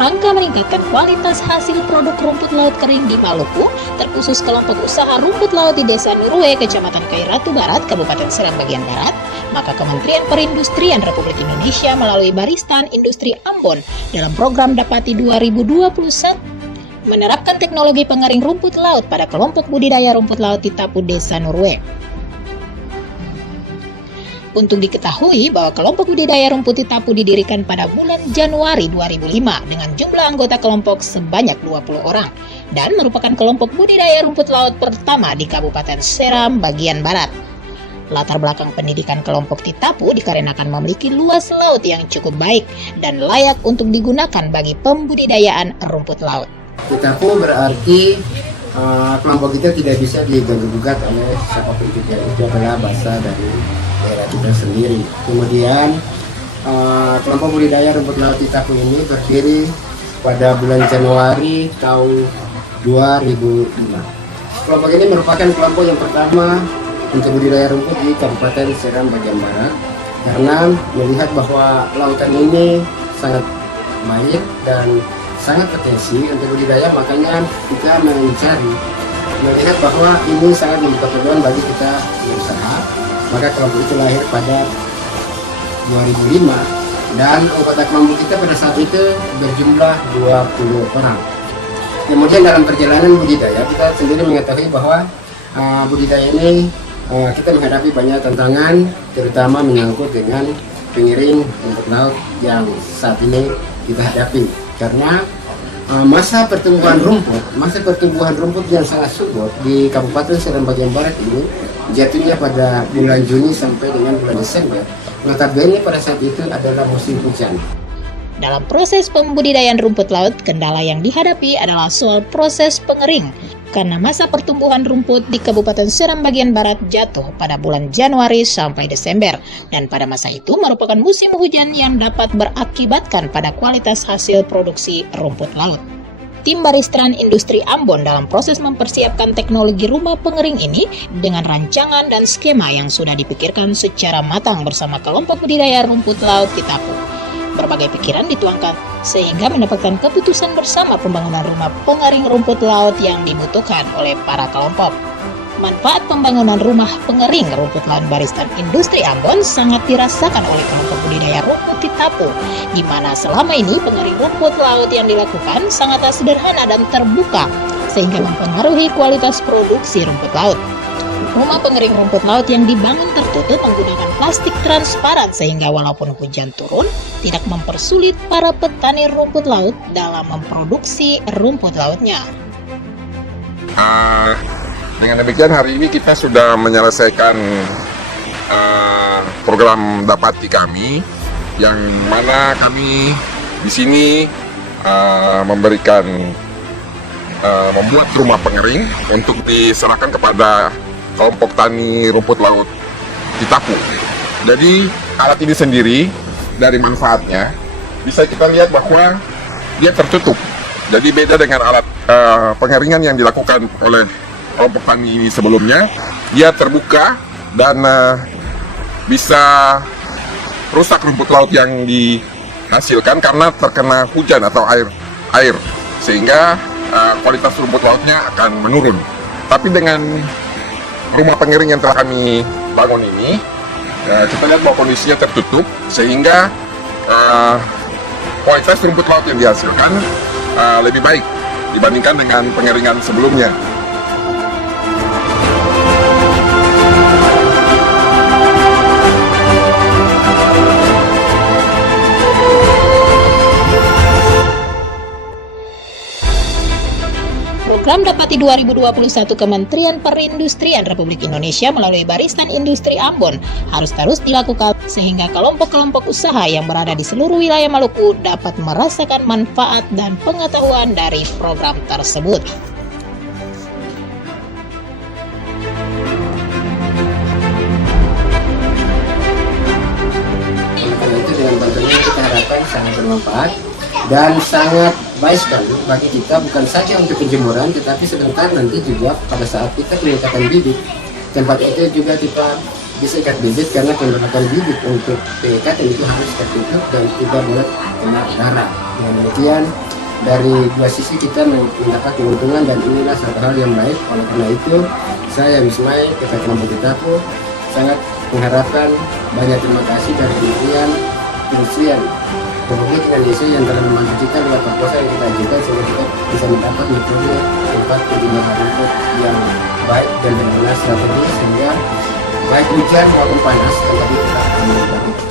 rangka meningkatkan kualitas hasil produk rumput laut kering di Maluku, terkhusus kelompok usaha rumput laut di Desa Nurwe, Kecamatan Kairatu Barat, Kabupaten Seram bagian Barat, maka Kementerian Perindustrian Republik Indonesia melalui Baristan Industri Ambon dalam program Dapati 2021 menerapkan teknologi pengering rumput laut pada kelompok budidaya rumput laut di Tapu Desa Nurwe. Untuk diketahui bahwa kelompok budidaya rumput di Tapu didirikan pada bulan Januari 2005 dengan jumlah anggota kelompok sebanyak 20 orang dan merupakan kelompok budidaya rumput laut pertama di Kabupaten Seram bagian Barat. Latar belakang pendidikan kelompok di Tapu dikarenakan memiliki luas laut yang cukup baik dan layak untuk digunakan bagi pembudidayaan rumput laut. Di Tapu berarti kelompok kita tidak bisa diganggu-gugat oleh siapapun juga. Itu adalah bahasa dari daerah kita sendiri. Kemudian kelompok budidaya rumput laut di Tapu ini berdiri pada bulan Januari tahun 2005. Kelompok ini merupakan kelompok yang pertama untuk budidaya rumput di Kabupaten Seram bagian Barat karena melihat bahwa lautan ini sangat baik dan sangat potensi untuk budidaya, makanya kita mencari melihat bahwa ini sangat membuka peluang bagi kita berusaha. Maka kelompok itu lahir pada 2005 dan anggota kelompok kita pada saat itu berjumlah 20 orang. Kemudian dalam perjalanan budidaya kita sendiri mengetahui bahwa budidaya ini kita menghadapi banyak tantangan, terutama menyangkut dengan pengiring rumput laut yang saat ini kita hadapi. Karena masa pertumbuhan rumput yang sangat subur di Kabupaten Seram bagian Barat ini jatuhnya pada bulan Juni sampai dengan bulan Desember. Notabene pada saat itu adalah musim hujan. Dalam proses pembudidayaan rumput laut, kendala yang dihadapi adalah soal proses pengering. Karena masa pertumbuhan rumput di Kabupaten Seram bagian Barat jatuh pada bulan Januari sampai Desember. Dan pada masa itu merupakan musim hujan yang dapat berakibatkan pada kualitas hasil produksi rumput laut. Tim Baristan Industri Ambon dalam proses mempersiapkan teknologi rumah pengering ini dengan rancangan dan skema yang sudah dipikirkan secara matang bersama kelompok budidaya rumput laut di Tapu. Berbagai pikiran dituangkan sehingga mendapatkan keputusan bersama pembangunan rumah pengering rumput laut yang dibutuhkan oleh para kelompok. Manfaat pembangunan rumah pengering rumput laut Baristan Industri Ambon sangat dirasakan oleh kelompok budidaya rumput di Tapu, di mana selama ini pengering rumput laut yang dilakukan sangatlah sederhana dan terbuka, sehingga mempengaruhi kualitas produksi rumput laut. Rumah pengering rumput laut yang dibangun tertutup menggunakan plastik transparan sehingga walaupun hujan turun, tidak mempersulit para petani rumput laut dalam memproduksi rumput lautnya. Dengan demikian hari ini kita sudah menyelesaikan program Dapati kami, yang mana kami di sini membuat rumah pengering untuk diserahkan kepada kelompok tani rumput laut di Tapu. Jadi alat ini sendiri dari manfaatnya bisa kita lihat bahwa dia tertutup. Jadi beda dengan alat pengeringan yang dilakukan oleh kelompok tani ini sebelumnya, dia terbuka dan bisa rusak rumput laut yang dihasilkan karena terkena hujan atau air sehingga kualitas rumput lautnya akan menurun. Tapi dengan rumah pengering yang telah kami bangun ini, kita lihat bahwa kondisinya tertutup sehingga kualitas rumput laut yang dihasilkan lebih baik dibandingkan dengan pengeringan sebelumnya. Program Dapati 2021 Kementerian Perindustrian Republik Indonesia melalui Baristan Industri Ambon harus terus dilakukan sehingga kelompok-kelompok usaha yang berada di seluruh wilayah Maluku dapat merasakan manfaat dan pengetahuan dari program tersebut. Karena itu dengan bantuan kita harapkan sangat bermanfaat dan sangat baik sekali bagi kita, bukan saja untuk penjemuran tetapi sebentar nanti juga pada saat kita peningkatan bibit tempat itu juga kita bisa ikat bibit karena penempatan bibit untuk penyekatan itu harus tertutup dan tidak boleh kena darah. Dengan demikian dari dua sisi kita mendapat keuntungan dan inilah satu hal yang baik. Oleh karena itu saya Wismay ketua kelompok Titapu sangat mengharapkan banyak terima kasih dari Kementerian Republik Indonesia yang telah membantu kita dengan proposal yang kita ajukan sehingga kita bisa mendapat metode tempat pembuatan rumput yang baik dan benar-benar strategis sehingga baik hujan maupun panas tetapi kita akan mengobati.